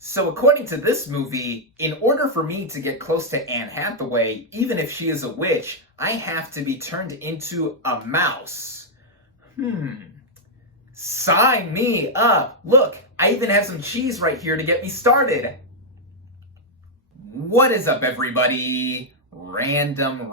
So according to this movie, in order for me to get close to Anne Hathaway, even if she is a witch, I have to be turned into a mouse. Sign me up. Look, I even have some cheese right here to get me started. What is up, everybody? Random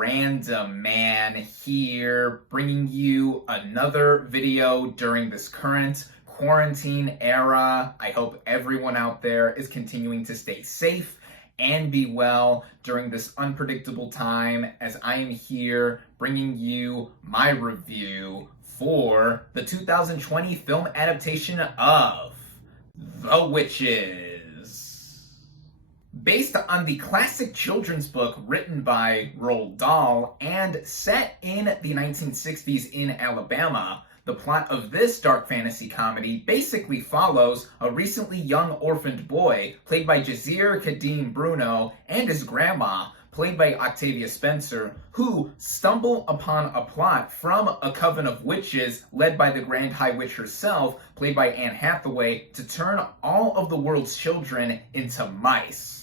Man here, bringing you another video during this current quarantine era. I hope everyone out there is continuing to stay safe and be well during this unpredictable time, as I am here bringing you my review for the 2020 film adaptation of The Witches. Based on the classic children's book written by Roald Dahl and set in the 1960s in Alabama, the plot of this dark fantasy comedy basically follows a recently young orphaned boy, played by Jazir Kadim Bruno, and his grandma, played by Octavia Spencer, who stumble upon a plot from a coven of witches led by the Grand High Witch herself, played by Anne Hathaway, to turn all of the world's children into mice.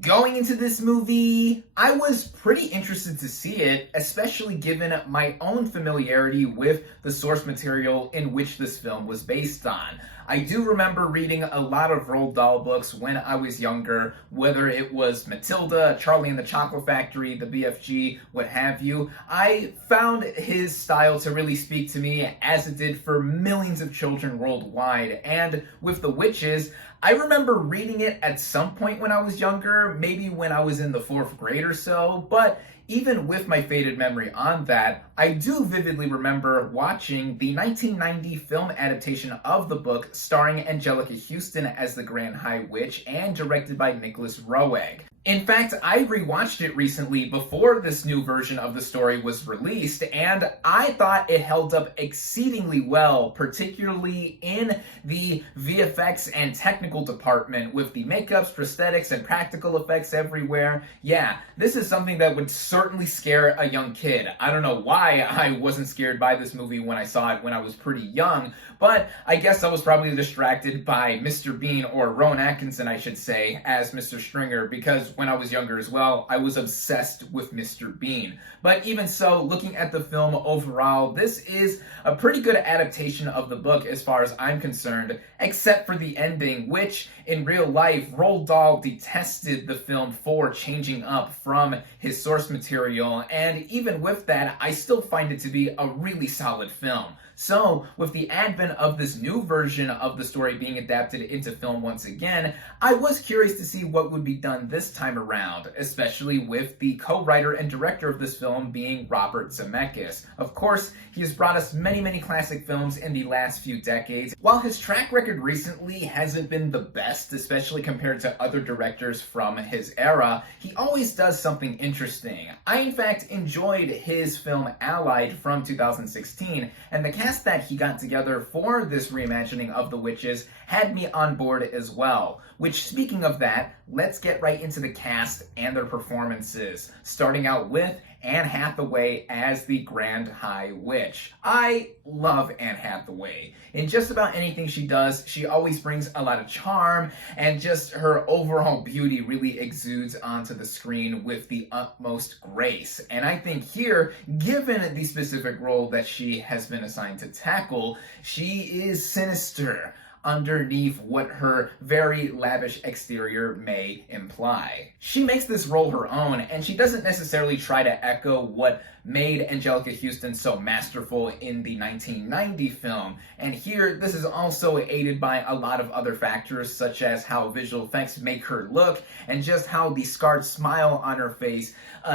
Going into this movie, I was pretty interested to see it, especially given my own familiarity with the source material in which this film was based on. I do remember reading a lot of Roald Dahl books when I was younger, whether it was Matilda, Charlie and the Chocolate Factory, the BFG, what have you. I found his style to really speak to me, as it did for millions of children worldwide. And with The Witches, I remember reading it at some point when I was younger, maybe when I was in the 4th grade or so, but even with my faded memory on that, I do vividly remember watching the 1990 film adaptation of the book starring Angelica Houston as the Grand High Witch and directed by Nicholas Roeg. In fact, I rewatched it recently before this new version of the story was released, and I thought it held up exceedingly well, particularly in the VFX and technical department with the makeups, prosthetics, and practical effects everywhere. Yeah, this is something that would certainly scare a young kid. I don't know why I wasn't scared by this movie when I saw it when I was pretty young, but I guess I was probably distracted by Mr. Bean, or Rowan Atkinson, I should say, as Mr. Stringer, because when I was younger as well, I was obsessed with Mr. Bean. But even so, looking at the film overall, this is a pretty good adaptation of the book as far as I'm concerned, except for the ending, which in real life, Roald Dahl detested the film for changing up from his source material, and even with that, I still find it to be a really solid film. So, with the advent of this new version of the story being adapted into film once again, I was curious to see what would be done this time around, especially with the co-writer and director of this film being Robert Zemeckis. Of course, he has brought us many classic films in the last few decades. While his track record recently hasn't been the best, especially compared to other directors from his era, he always does something interesting. I, in fact, enjoyed his film Allied from 2016, and the cast that he got together for this reimagining of The Witches had me on board as well. Which, speaking of that, let's get right into the cast and their performances, starting out with Anne Hathaway as the Grand High Witch. I love Anne Hathaway. In just about anything she does, she always brings a lot of charm, and just her overall beauty really exudes onto the screen with the utmost grace. And I think here, given the specific role that she has been assigned to tackle, she is sinister underneath what her very lavish exterior may imply. She makes this role her own, and she doesn't necessarily try to echo what made Angelica Houston so masterful in the 1990 film. And here, this is also aided by a lot of other factors, such as how visual effects make her look, and just how the scarred smile on her face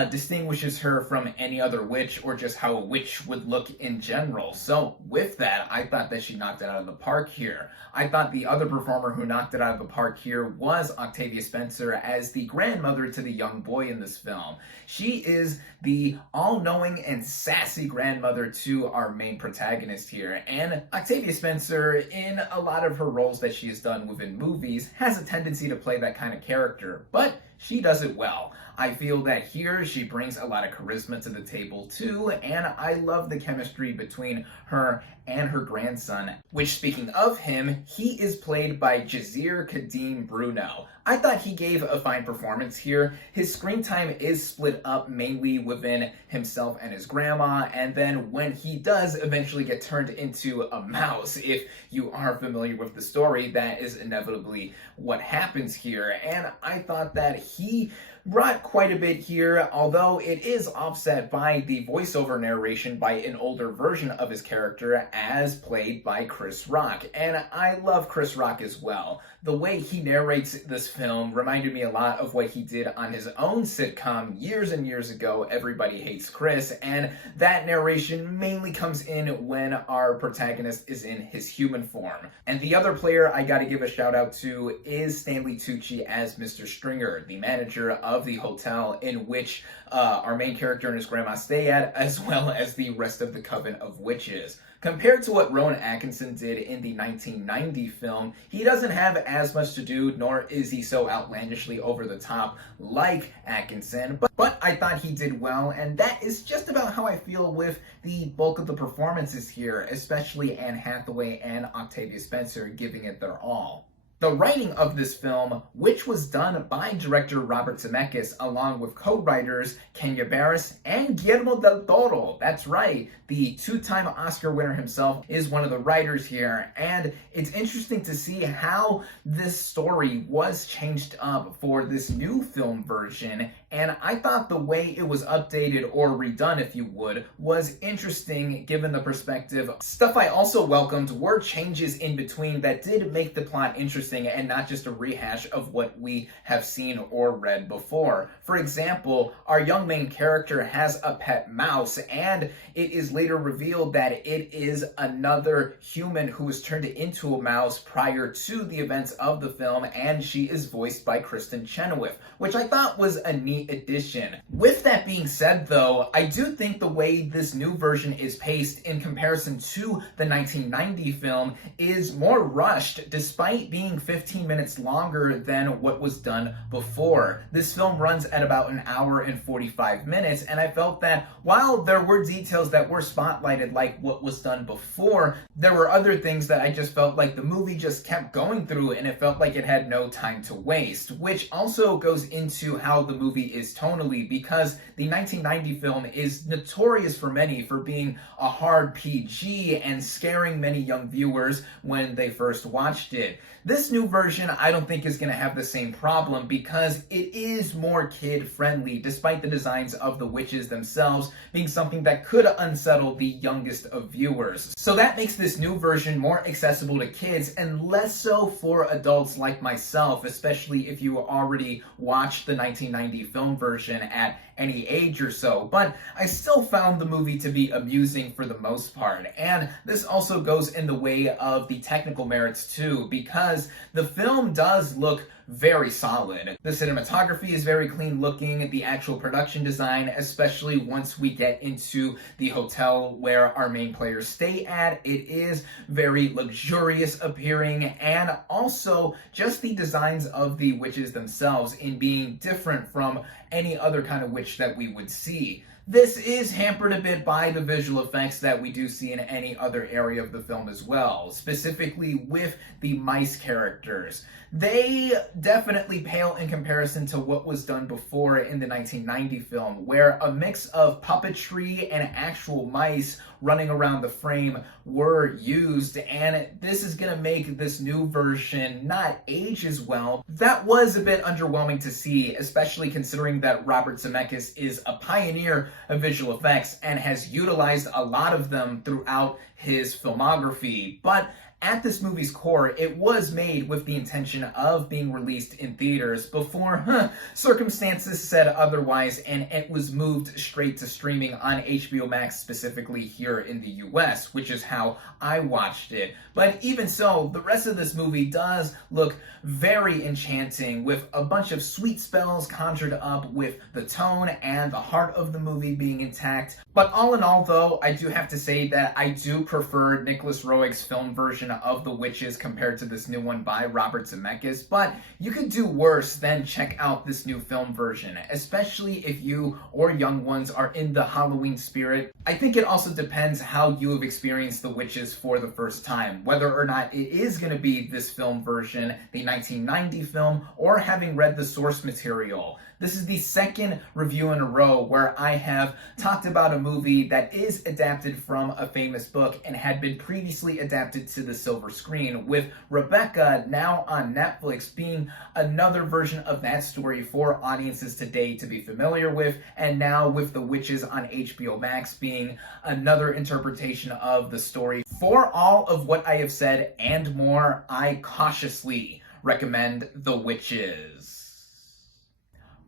distinguishes her from any other witch, or just how a witch would look in general. So with that, I thought that she knocked it out of the park here. I thought the other performer who knocked it out of the park here was Octavia Spencer as the grandmother to the young boy in this film. She is the all-knowing and sassy grandmother to our main protagonist here, and Octavia Spencer, in a lot of her roles that she has done within movies, has a tendency to play that kind of character, but she does it well. I feel that here she brings a lot of charisma to the table too, and I love the chemistry between her and her grandson, which, speaking of him, he is played by Jazir Kadim Bruno. I thought he gave a fine performance here. His screen time is split up mainly within himself and his grandma, and then when he does eventually get turned into a mouse, if you are familiar with the story, that is inevitably what happens here. And I thought that he brought quite a bit here, although it is offset by the voiceover narration by an older version of his character as played by Chris Rock. And I love Chris Rock as well. The way he narrates this film reminded me a lot of what he did on his own sitcom years and years ago, Everybody Hates Chris, and that narration mainly comes in when our protagonist is in his human form. And the other player I gotta give a shout out to is Stanley Tucci as Mr. Stringer, the manager of the hotel in which our main character and his grandma stay at, as well as the rest of the coven of witches. Compared to what Rowan Atkinson did in the 1990 film, he doesn't have as much to do, nor is he so outlandishly over the top like Atkinson, but I thought he did well, and that is just about how I feel with the bulk of the performances here, especially Anne Hathaway and Octavia Spencer giving it their all. The writing of this film, which was done by director Robert Zemeckis along with co-writers Kenya Barris and Guillermo del Toro. That's right, the two-time Oscar winner himself is one of the writers here, and it's interesting to see how this story was changed up for this new film version, and I thought the way it was updated or redone, if you would, was interesting given the perspective. Stuff I also welcomed were changes in between that did make the plot interesting and not just a rehash of what we have seen or read before. For example, our young main character has a pet mouse, and it is later revealed that it is another human who was turned into a mouse prior to the events of the film, and she is voiced by Kristen Chenoweth, which I thought was a neat addition. With that being said, though, I do think the way this new version is paced in comparison to the 1990 film is more rushed, despite being 15 minutes longer than what was done before. This film runs at about an hour and 45 minutes, and I felt that while there were details that were spotlighted like what was done before, there were other things that I just felt like the movie just kept going through, and it felt like it had no time to waste, which also goes into how the movie is tonally, because the 1990 film is notorious for many for being a hard PG and scaring many young viewers when they first watched it. This new version I don't think is going to have the same problem because it is more kid-friendly, despite the designs of the witches themselves being something that could unsettle the youngest of viewers. So that makes this new version more accessible to kids and less so for adults like myself, especially if you already watched the 1990 film version at any age or so. But I still found the movie to be amusing for the most part, and this also goes in the way of the technical merits too, because the film does look very solid. The cinematography is very clean looking, the actual production design, especially once we get into the hotel where our main players stay at, it is very luxurious appearing, and also just the designs of the witches themselves in being different from any other kind of witch that we would see. This is hampered a bit by the visual effects that we do see in any other area of the film as well, specifically with the mice characters. They definitely pale in comparison to what was done before in the 1990 film, where a mix of puppetry and actual mice running around the frame were used, and this is going to make this new version not age as well. That was a bit underwhelming to see, especially considering that Robert Zemeckis is a pioneer of visual effects and has utilized a lot of them throughout his filmography. But at this movie's core, it was made with the intention of being released in theaters before circumstances said otherwise, and it was moved straight to streaming on HBO Max, specifically here in the US, which is how I watched it. But even so, the rest of this movie does look very enchanting, with a bunch of sweet spells conjured up with the tone and the heart of the movie being intact. But all in all, though, I do have to say that I do prefer Nicholas Roeg's film version version of The Witches compared to this new one by Robert Zemeckis, but you could do worse than check out this new film version, especially if you or young ones are in the Halloween spirit. I think it also depends how you have experienced The Witches for the first time, whether or not it is going to be this film version, the 1990 film, or having read the source material. This is the second review in a row where I have talked about a movie that is adapted from a famous book and had been previously adapted to the silver screen, with Rebecca now on Netflix being another version of that story for audiences today to be familiar with, and now with The Witches on HBO Max being another interpretation of the story. For all of what I have said and more, I cautiously recommend The Witches.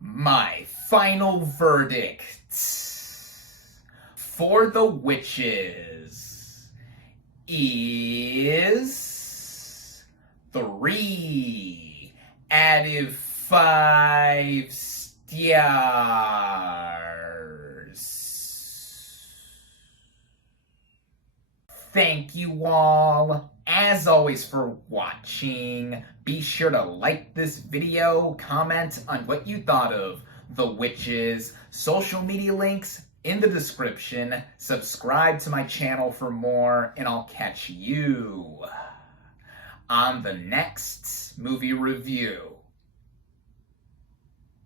My final verdict for The Witches is 3 out of 5 stars. Thank you all, as always, for watching. Be sure to like this video, comment on what you thought of The Witches, social media links in the description, subscribe to my channel for more, and I'll catch you on the next movie review.